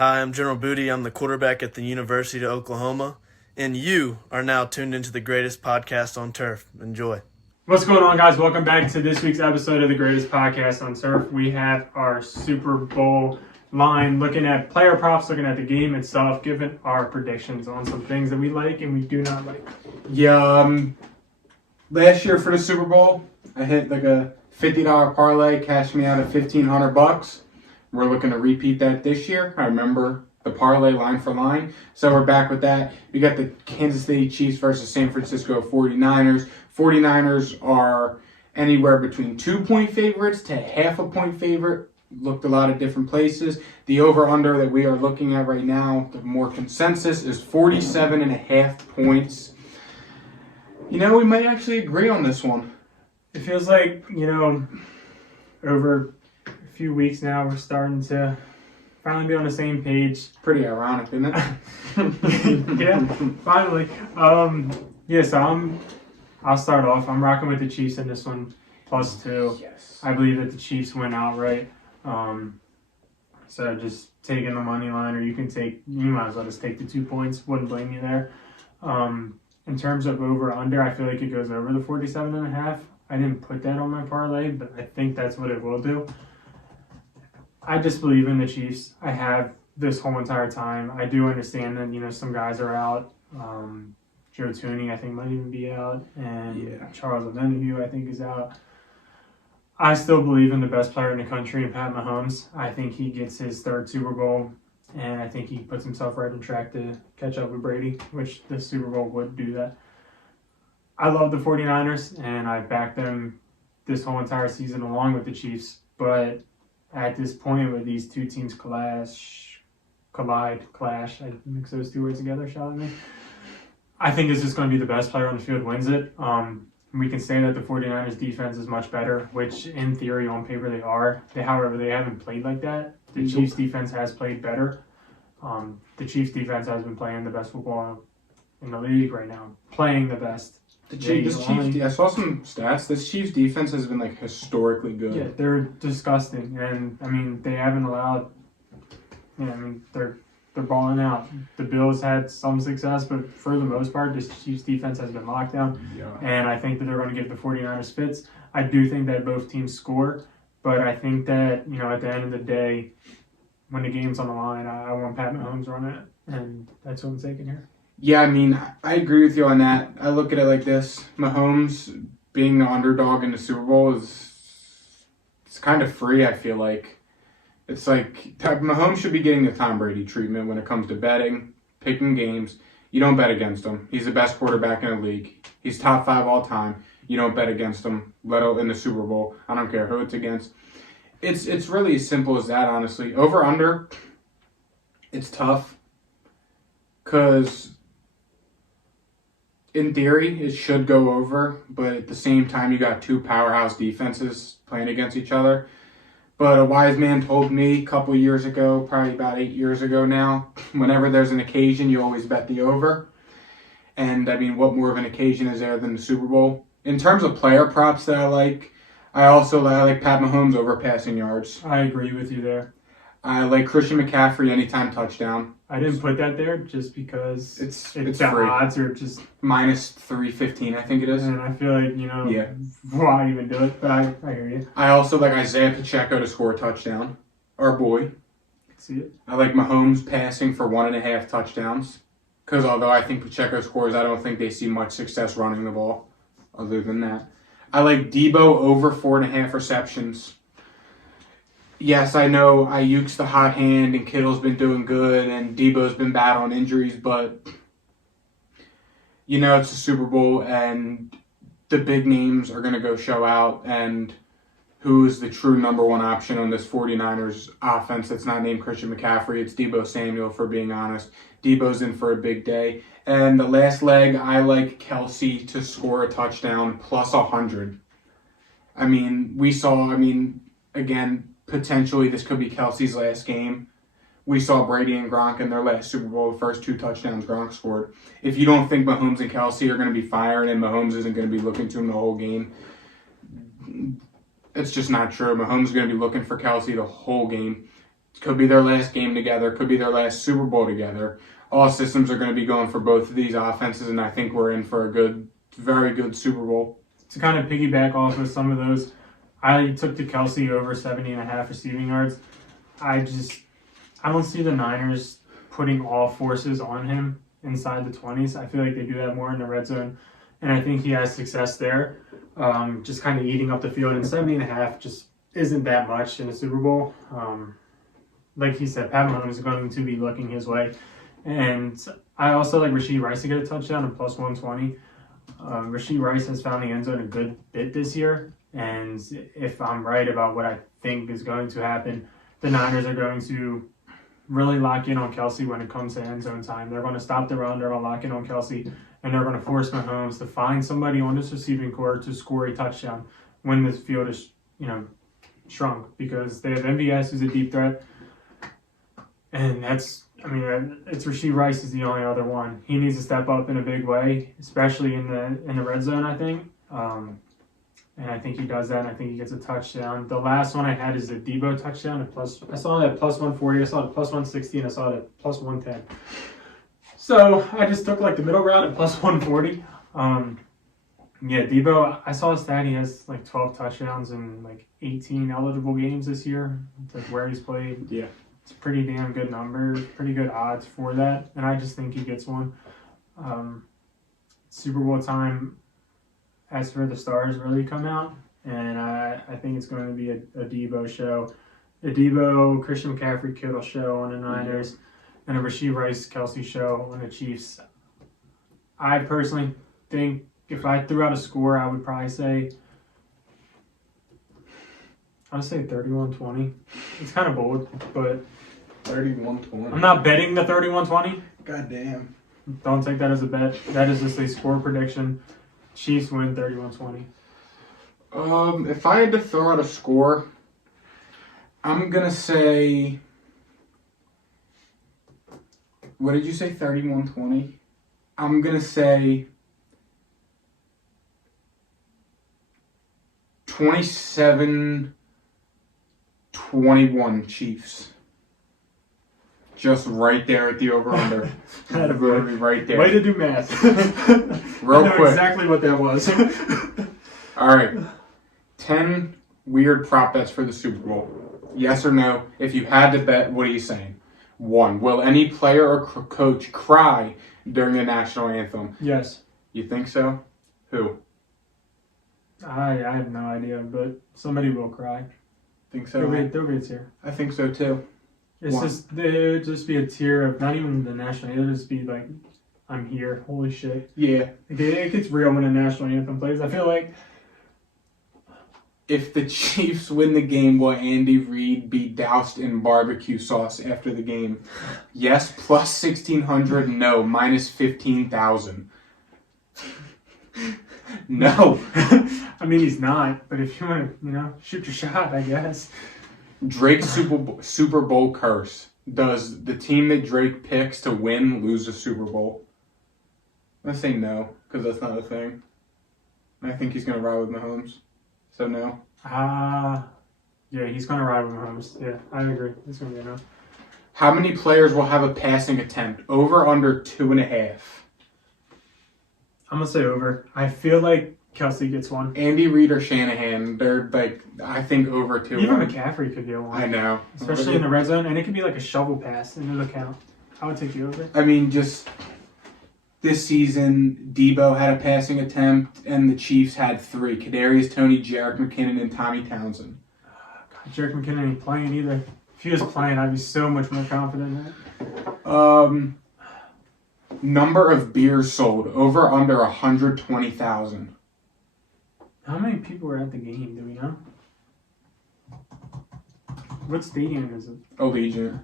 Hi, I'm General Booty. I'm the quarterback at the University of Oklahoma, and you are now tuned into the greatest podcast on turf. Enjoy. What's going on, guys? Welcome back to this week's episode of the greatest podcast on turf. We have our Super Bowl line, looking at player props, looking at the game itself, giving our predictions on some things that we like and we do not like. Last year for the Super Bowl, I hit like a $50 parlay, cashed me out at $1,500. We're looking to repeat that this year. I remember the parlay line for line. So we're back with that. We got the Kansas City Chiefs versus San Francisco 49ers. 49ers are anywhere between 2-point favorites to half a point favorite. Looked a lot of different places. The over-under that we are looking at right now, the more consensus, is 47.5 points. You know, we might actually agree on this one. It feels like, over a few weeks now, we're starting to finally be on the same page. Pretty ironic, isn't it? Yeah, finally. I'll start off. I'm rocking with the Chiefs in this one, +2. Yes. I believe that the Chiefs win outright. So just taking the money line, or you might as well just take the 2 points. Wouldn't blame you there. In terms of over/under, I feel like it goes over the 47.5. I didn't put that on my parlay, but I think that's what it will do. I just believe in the Chiefs. I have this whole entire time. I do understand that, some guys are out. Joe Tooney, I think, might even be out. And Charles O'Donoghue, I think, is out. I still believe in the best player in the country, in Pat Mahomes. I think he gets his third Super Bowl, and I think he puts himself right on track to catch up with Brady, which the Super Bowl would do that. I love the 49ers, and I backed them this whole entire season along with the Chiefs. But at this point, where these two teams clash, I mix those two words together, shall I? I think it's just going to be the best player on the field wins it. We can say that the 49ers defense is much better, which in theory, on paper, they are. However, they haven't played like that. The Chiefs defense has played better. The Chiefs defense has been playing the best football in the league right now. Playing the best. I saw some stats. This Chiefs defense has been historically good. Yeah, they're disgusting. And they haven't allowed, they're balling out. The Bills had some success, but for the most part, this Chiefs defense has been locked down. Yeah. And I think that they're going to give the 49ers fits. I do think that both teams score, but I think that, at the end of the day, when the game's on the line, I want Pat Mahomes running it, and that's what I'm taking here. Yeah, I agree with you on that. I look at it like this. Mahomes being the underdog in the Super Bowl it's kind of free, I feel like. It's like Mahomes should be getting the Tom Brady treatment when it comes to betting, picking games. You don't bet against him. He's the best quarterback in the league. He's top 5 all time. You don't bet against him, let alone in the Super Bowl. I don't care who it's against. It's really as simple as that, honestly. Over/under, it's tough because in theory it should go over, but at the same time you got two powerhouse defenses playing against each other. But a wise man told me a couple years ago, probably about 8 years ago now, whenever there's an occasion, you always bet the over. And what more of an occasion is there than the Super Bowl? In terms of player props that I like Pat Mahomes over passing yards. I agree with you there. I like Christian McCaffrey anytime touchdown. I didn't put that there just because it's the free. odds are just -315, I think it is. And I feel like, why even do it? But I hear you. I also like Isaiah Pacheco to score a touchdown. Our boy. See it. I like Mahomes passing for 1.5 touchdowns. Because although I think Pacheco scores, I don't think they see much success running the ball other than that. I like Debo over 4.5 receptions. Yes, I know Ayuk's the hot hand and Kittle's been doing good and Debo's been bad on injuries, but it's a Super Bowl and the big names are going to go show out, and who is the true number one option on this 49ers offense that's not named Christian McCaffrey? It's Debo Samuel, for being honest. Debo's in for a big day. And the last leg, I like Kelsey to score a touchdown +100. We saw, again, potentially this could be Kelsey's last game. We saw Brady and Gronk in their last Super Bowl, the first 2 touchdowns Gronk scored. If you don't think Mahomes and Kelsey are going to be firing and Mahomes isn't going to be looking to him the whole game, it's just not true. Mahomes is going to be looking for Kelsey the whole game. Could be their last game together. Could be their last Super Bowl together. All systems are going to be going for both of these offenses, and I think we're in for a good, very good Super Bowl. To kind of piggyback off of some of those, I took the Kelsey over 70.5 receiving yards. I don't see the Niners putting all forces on him inside the 20s. I feel like they do that more in the red zone, and I think he has success there. Just kind of eating up the field, and 70.5 just isn't that much in a Super Bowl. Like he said, Pat Mahomes is going to be looking his way. And I also like Rashee Rice to get a touchdown at plus 120. Rashee Rice has found the end zone a good bit this year. And if I'm right about what I think is going to happen, the Niners are going to really lock in on Kelsey when it comes to end zone time. They're going to stop the run, they're going to lock in on Kelsey, and they're going to force Mahomes to find somebody on this receiving core to score a touchdown when this field is, shrunk, because they have MVS who's a deep threat. And it's Rashee Rice is the only other one. He needs to step up in a big way, especially in the red zone, I think. And I think he does that, and I think he gets a touchdown. The last one I had is the Debo touchdown. I saw it at plus 140, I saw it at plus 160, and I saw it at plus 110. So I just took like the middle route at plus 140. Debo, I saw a stat. He has like 12 touchdowns in like 18 eligible games this year. It's like where he's played. Yeah. It's a pretty damn good number, pretty good odds for that, and I just think he gets one. Super Bowl time, as for the stars really come out, and I think it's going to be a Debo show, a Debo, Christian McCaffrey, Kittle show on the Niners, and a Rashee Rice, Kelsey show on the Chiefs. I personally think if I threw out a score, I would probably say, I would say 31-20. It's kind of bold, but 31-20. I'm not betting the 31-20. Goddamn. Don't take that as a bet. That is just a score prediction. Chiefs win 31-20. If I had to throw out a score, I'm gonna say. What did you say? 31-20. I'm gonna say 27-21 Chiefs. Just right there at the over-under. Literally right there. Way to do math. Real I know quick. exactly what that was. All right. 10 weird prop bets for the Super Bowl. Yes or no? If you had to bet, what are you saying? 1. Will any player or coach cry during the national anthem? Yes. You think so? Who? I have no idea, but somebody will cry. Think so? There'll be a tear. I think so too. It would just be a tear of not even the national anthem. It would just be like, I'm here. Holy shit. Yeah. It gets real when the national anthem plays. I feel like If the Chiefs win the game, will Andy Reid be doused in barbecue sauce after the game? Yes, plus 1,600. No, minus 15,000. No. I mean, he's not, but if you want to, shoot your shot, I guess. Drake's Super Bowl curse. Does the team that Drake picks to win lose a Super Bowl? I say no, because that's not a thing. I think he's going to ride with Mahomes. So no. Yeah, he's going to ride with Mahomes. Yeah, I agree. It's going to be a no. How many players will have a passing attempt? Over, under 2.5? I'm going to say over. I feel like Kelsey gets one. Andy Reid or Shanahan, they're like, I think over 2. Even McCaffrey could get one. I know. Especially in the red zone, and it could be like a shovel pass, and it'll count. I would take the over. I mean, just this season, Debo had a passing attempt, and the Chiefs had 3. Kadarius Toney, Jerick McKinnon, and Tommy Townsend. God, Jerick McKinnon ain't playing either. If he was playing, I'd be so much more confident in that. Number of beers sold, over under 120,000. How many people were at the game? Do we know? What stadium is it? Allegiant.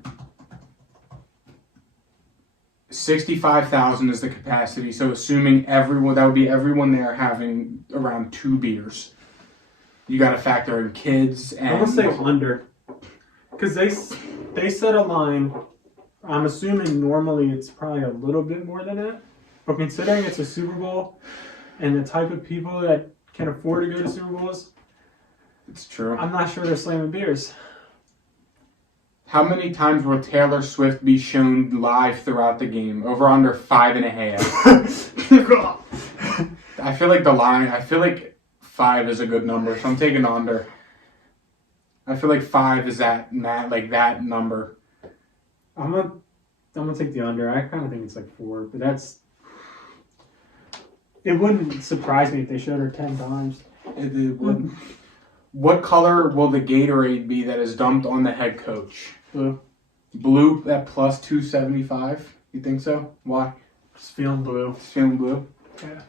65,000 is the capacity, so assuming everyone, that would be everyone there having around 2 beers. You got to factor in kids and. I'm gonna say under, because they set a line. I'm assuming normally it's probably a little bit more than that, but considering it's a Super Bowl and the type of people that can afford to go to Super Bowls, It's true. I'm not sure they're slamming beers. How many times will Taylor Swift be shown live throughout the game? Over under 5.5. I feel like 5 is a good number, so I'm taking under. I feel like 5 is that number. I'm gonna take the under. I kind of think it's like 4, but it wouldn't surprise me if they showed her 10 times. It would. What color will the Gatorade be that is dumped on the head coach? Blue. Blue at plus 275. You think so? Why? Just feeling blue. Just feeling blue. Yeah.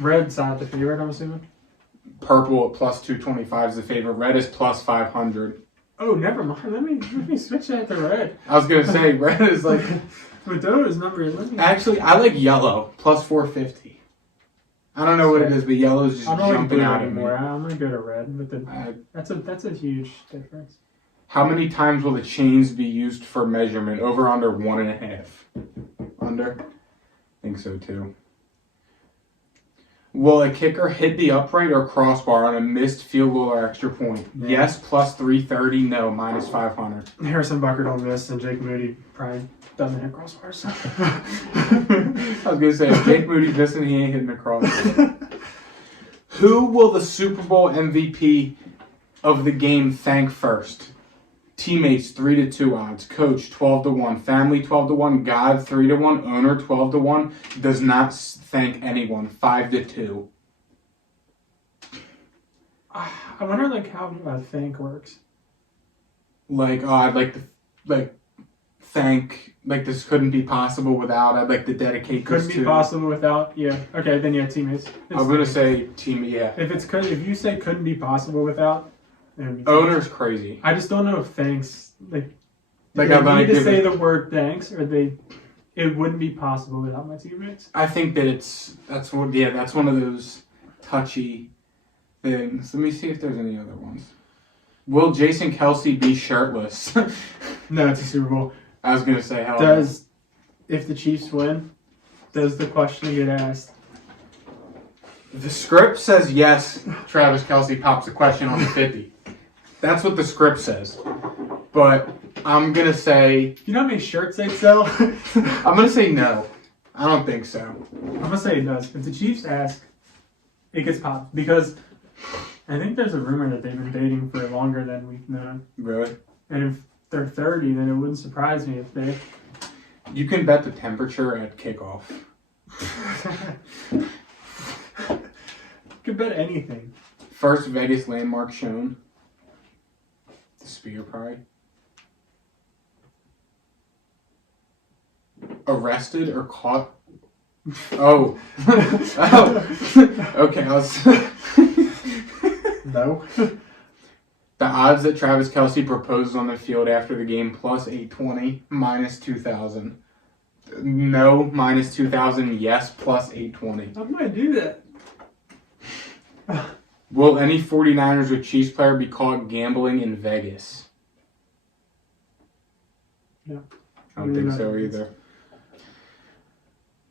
Red's not the favorite, I'm assuming. Purple at plus 225 is the favorite. Red is plus 500. Oh, never mind. Let me switch that to red. I was gonna say red is like. With those numbers, Actually, I like yellow plus 450. I don't know what it is, but yellow is just I don't like jumping blue out anymore. at me. I'm gonna go to red. But that's a huge difference. How many times will the chains be used for measurement? Over under 1.5. Under? I think so too. Will a kicker hit the upright or crossbar on a missed field goal or extra point? Yeah. Yes, plus 330. No, minus 500. Harrison Bucker don't miss, and Jake Moody probably doesn't hit crossbars. I was going to say, if Jake Moody's missing, he ain't hitting the crossbar. Who will the Super Bowl MVP of the game thank first? Teammates 3-2 odds, coach 12-1, family 12-1, God 3-1, owner 12-1. Does not thank anyone 5-2. I wonder how thank works. I'd like to thank this couldn't be possible without. I'd like to dedicate this Couldn't be possible without. Yeah. Okay, then yeah, teammates. I'm gonna say team. Yeah. If you say couldn't be possible without, then it'd be Owner's crazy. I just don't know if thanks I they need to say the word thanks, or it wouldn't be possible without my teammates. I think that that's one of those touchy things. Let me see if there's any other ones. Will Jason Kelsey be shirtless? No, it's a Super Bowl. I was gonna say how. If the Chiefs win, does the question get asked? The script says yes. Travis Kelsey pops the question on the 50. That's what the script says. But I'm gonna say. You know how many shirts they sell? I'm gonna say no. I don't think so. I'm gonna say it does. If the Chiefs ask, it gets popped because I think there's a rumor that they've been dating for longer than we've known. Really? And if they're 30, then it wouldn't surprise me if they. You can bet the temperature at kickoff. Could bet anything. First Vegas landmark shown. The Spear Pride. Arrested or caught? Oh. Oh. Okay, No. The odds that Travis Kelsey proposes on the field after the game plus 820, minus 2,000. No, minus 2,000. Yes, plus 820. I might do that. Will any 49ers or Chiefs player be caught gambling in Vegas? No. I don't think so either.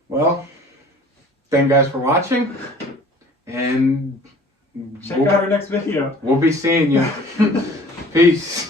Well, thank you guys for watching. And check out our next video. We'll be seeing you. Peace.